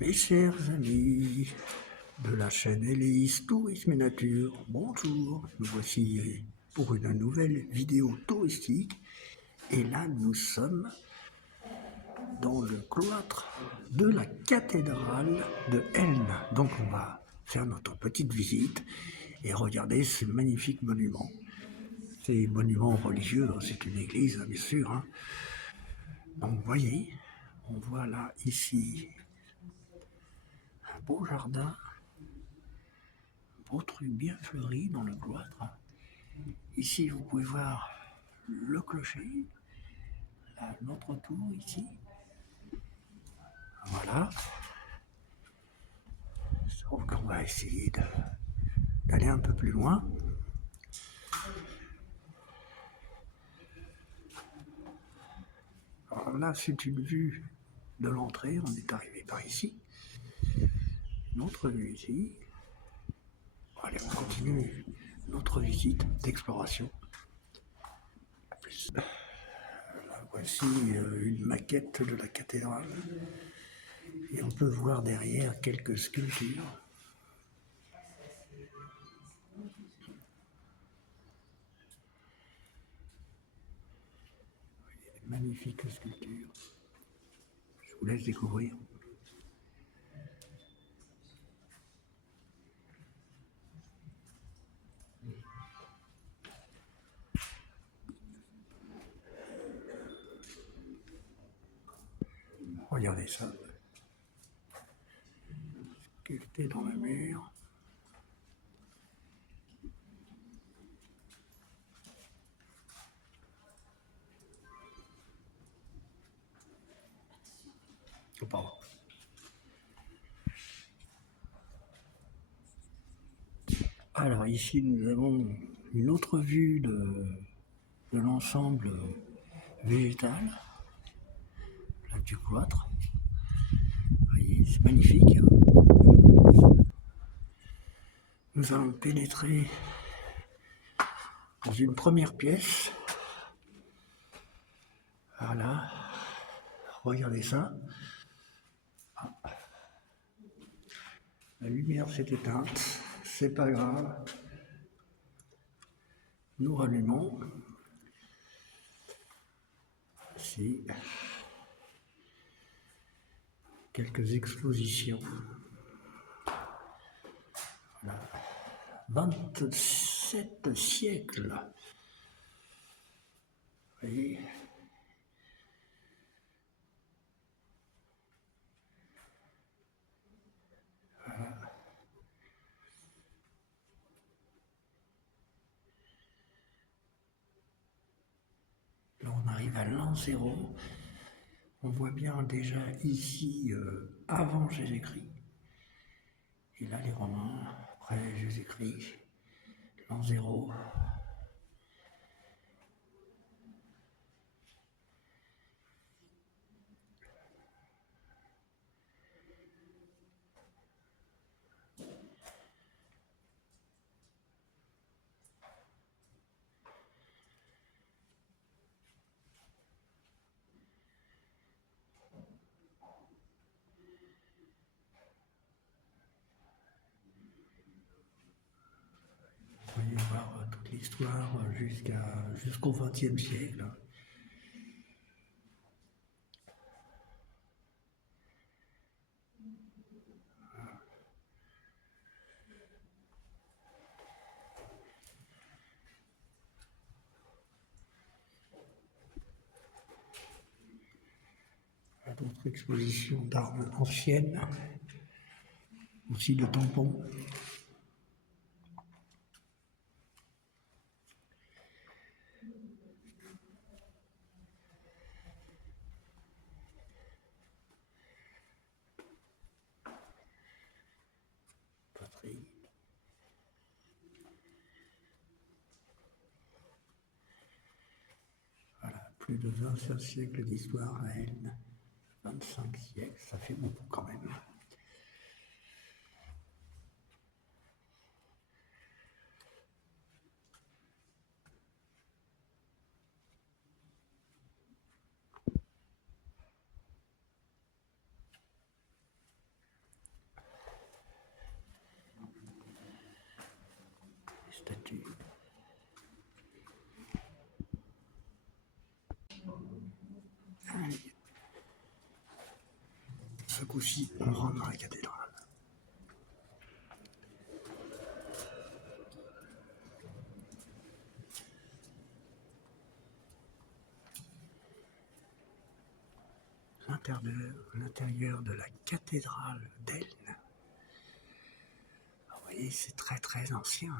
Mes chers amis de la chaîne Hélice Tourisme et Nature, bonjour, nous voici pour une nouvelle vidéo touristique et là nous sommes dans le cloître de la cathédrale de Elne. Donc on va faire notre petite visite et regarder ce magnifique monument. C'est un monument religieux, c'est une église bien sûr. Donc vous voyez, on voit là ici un beau jardin, un beau truc bien fleuri dans le cloître. Ici vous pouvez voir le clocher, là, notre tour ici. Voilà. Sauf qu'on va essayer d'aller un peu plus loin. Alors là, c'est une vue de l'entrée. On est arrivé par ici. Une autre vue ici. Allez, on continue notre visite d'exploration. Là, voici une maquette de la cathédrale. Et on peut voir derrière quelques sculptures. Magnifique sculpture. Je vous laisse découvrir. Regardez ça. Sculpté dans le mur. Oh, pardon. Alors ici nous avons une autre vue de l'ensemble végétal là, du cloître. Vous voyez, c'est magnifique. Nous allons pénétrer dans une première pièce. Voilà, regardez ça. La lumière s'est éteinte, c'est pas grave. Nous rallumons. Ici, quelques expositions. Voilà. 27 siècles. Vous voyez. Voilà. Là, on arrive à l'an 0. On voit bien déjà ici avant Jésus-Christ. Et là, les Romains, après Jésus-Christ, l'an 0. Vous voyez voir toute l'histoire jusqu'au XXe siècle. D'autres expositions d'armes anciennes, aussi de tampons. Poterie. Voilà, plus de 25 siècles d'histoire à Elne. 25 siècles, ça fait beaucoup quand même. Ce coup-ci, on rentre dans la cathédrale. L'intérieur de la cathédrale d'Elne. Vous voyez, c'est très très ancien.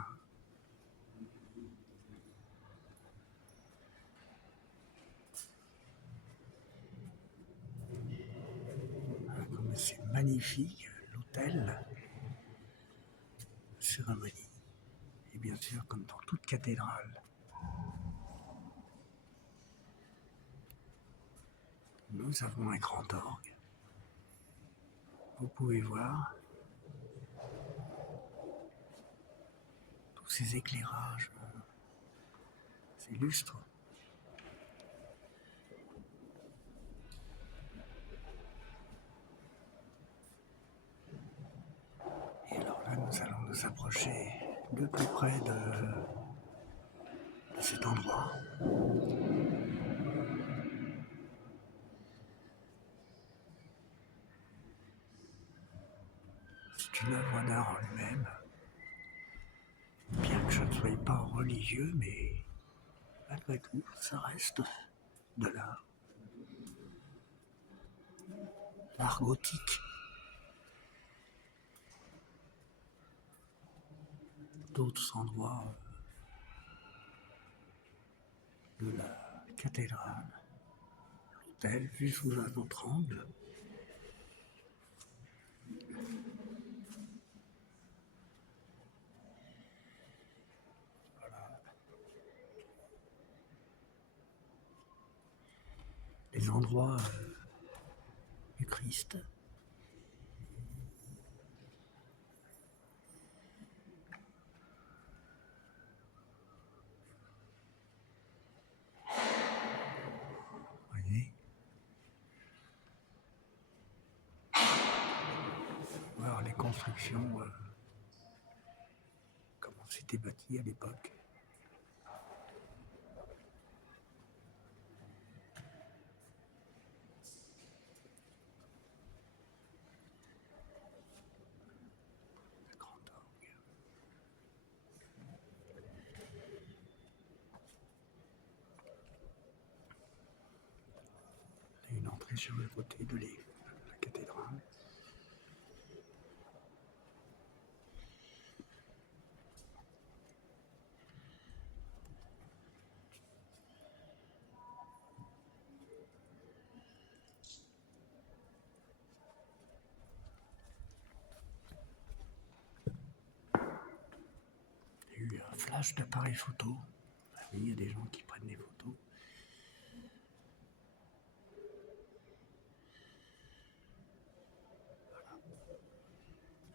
Comme c'est magnifique, l'autel, cérémonie. Et bien sûr, comme dans toute cathédrale, nous avons un grand orgue. Vous pouvez voir tous ces éclairages, ces lustres. Et alors là, nous allons nous approcher de plus près de cet endroit. C'est une œuvre d'art en lui-même, bien que je ne sois pas religieux, mais malgré tout, ça reste de l'art. L'art gothique. D'autres endroits de la cathédrale, l'autel vu sous un autre angle. Voilà. Les endroits du Christ. Vous voyez, voir les constructions, comment c'était bâti à l'époque. Le grand orgue. Et une entrée sur le côté de la cathédrale. Il y a eu un flash d'appareil photo. Ah oui, il y a des gens qui prennent des photos.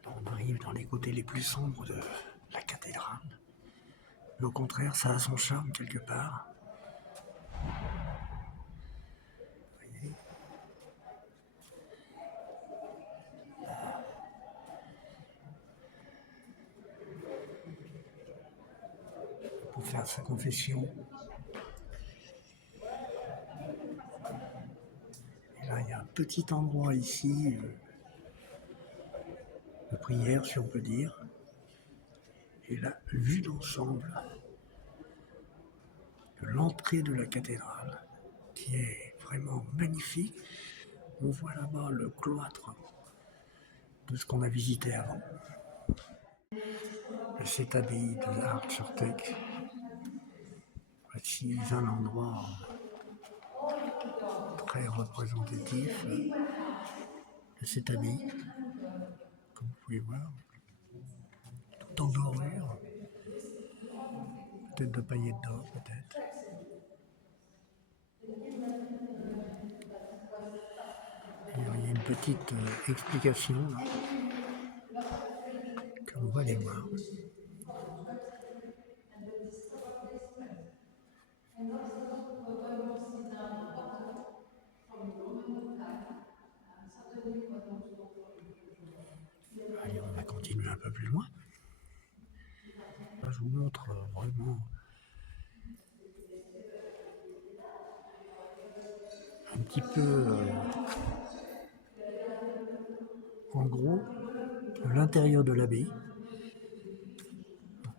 Là, on arrive dans les côtés les plus sombres de la cathédrale. Mais au contraire, ça a son charme quelque part. Vous voyez ? Pour faire sa confession. Et là, il y a un petit endroit ici de prière, si on peut dire. Et là, vue d'ensemble de l'entrée de la cathédrale, qui est vraiment magnifique. On voit là-bas le cloître de ce qu'on a visité avant. Et cette abbaye de Hartsurtek. Voici un endroit très représentatif de cette abbaye, comme vous pouvez voir, tout en dorure, peut-être de paillettes d'or, peut-être. Et il y a une petite explication là, que l'on va aller voir. Allez, on va continuer un peu plus loin. Là, je vous montre vraiment un petit peu, en gros, l'intérieur de l'abbaye,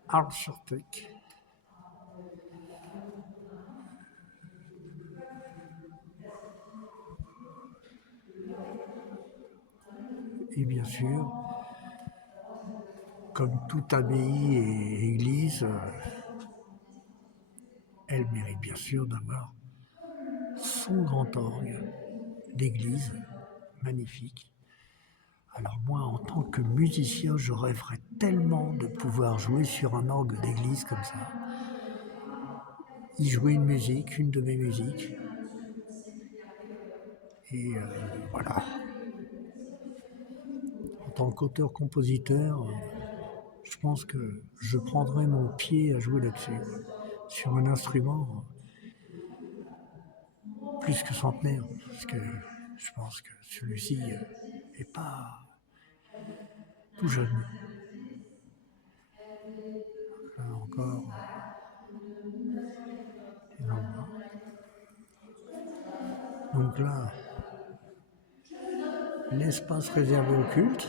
Arles-sur-Tech. Et bien sûr, comme toute abbaye et église, elle mérite bien sûr d'avoir son grand orgue d'église, magnifique. Alors moi, en tant que musicien, je rêverais tellement de pouvoir jouer sur un orgue d'église comme ça, y jouer une musique, une de mes musiques, et voilà. En tant qu'auteur-compositeur, je pense que je prendrais mon pied à jouer là-dessus, sur un instrument plus que centenaire, parce que je pense que celui-ci n'est pas tout jeune. Là encore, énormément. Donc là, l'espace réservé au culte,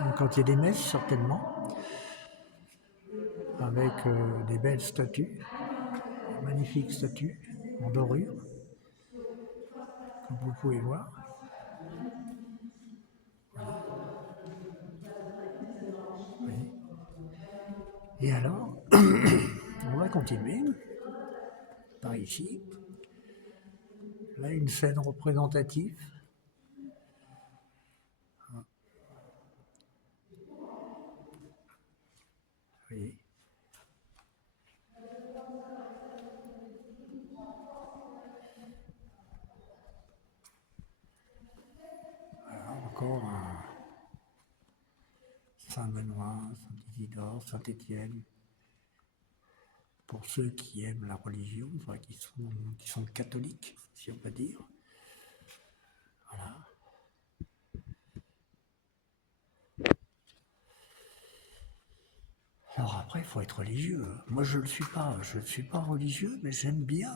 donc quand il y a des messes certainement, avec des belles statues, magnifiques statues en dorure, comme vous pouvez voir. Oui. Et alors, on va continuer par ici. Là, une scène représentative. Oui. Voilà, encore un Saint-Benoît, Saint-Isidore, Saint-Étienne. Pour ceux qui aiment la religion, enfin, qui sont catholiques, si on peut dire. Voilà. Alors après, il faut être religieux. Moi, je ne le suis pas. Je ne suis pas religieux, mais j'aime bien,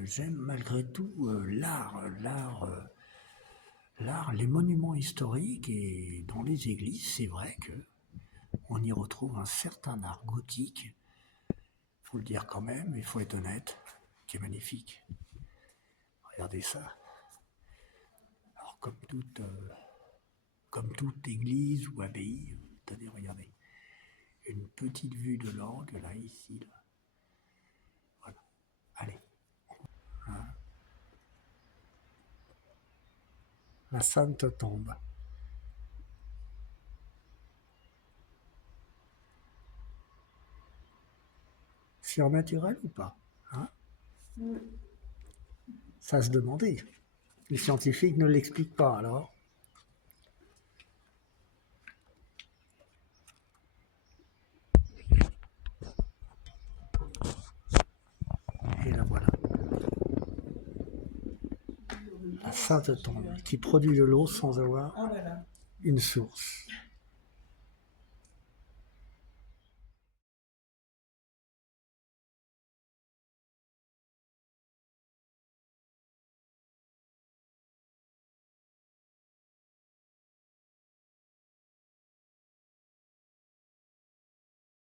j'aime malgré tout l'art, les monuments historiques. Et dans les églises, c'est vrai que on y retrouve un certain art gothique. Il faut le dire quand même, il faut être honnête, qui est magnifique. Regardez ça. Alors comme toute église ou abbaye, attendez, regardez. Une petite vue de l'orgue, là, ici. Là. Voilà. Allez. Hein. La Sainte Tombe. Surnaturel ou pas, hein? Ça se demandait. Les scientifiques ne l'expliquent pas, alors. Et la voilà. La Sainte Tombe, qui produit de l'eau sans avoir une source.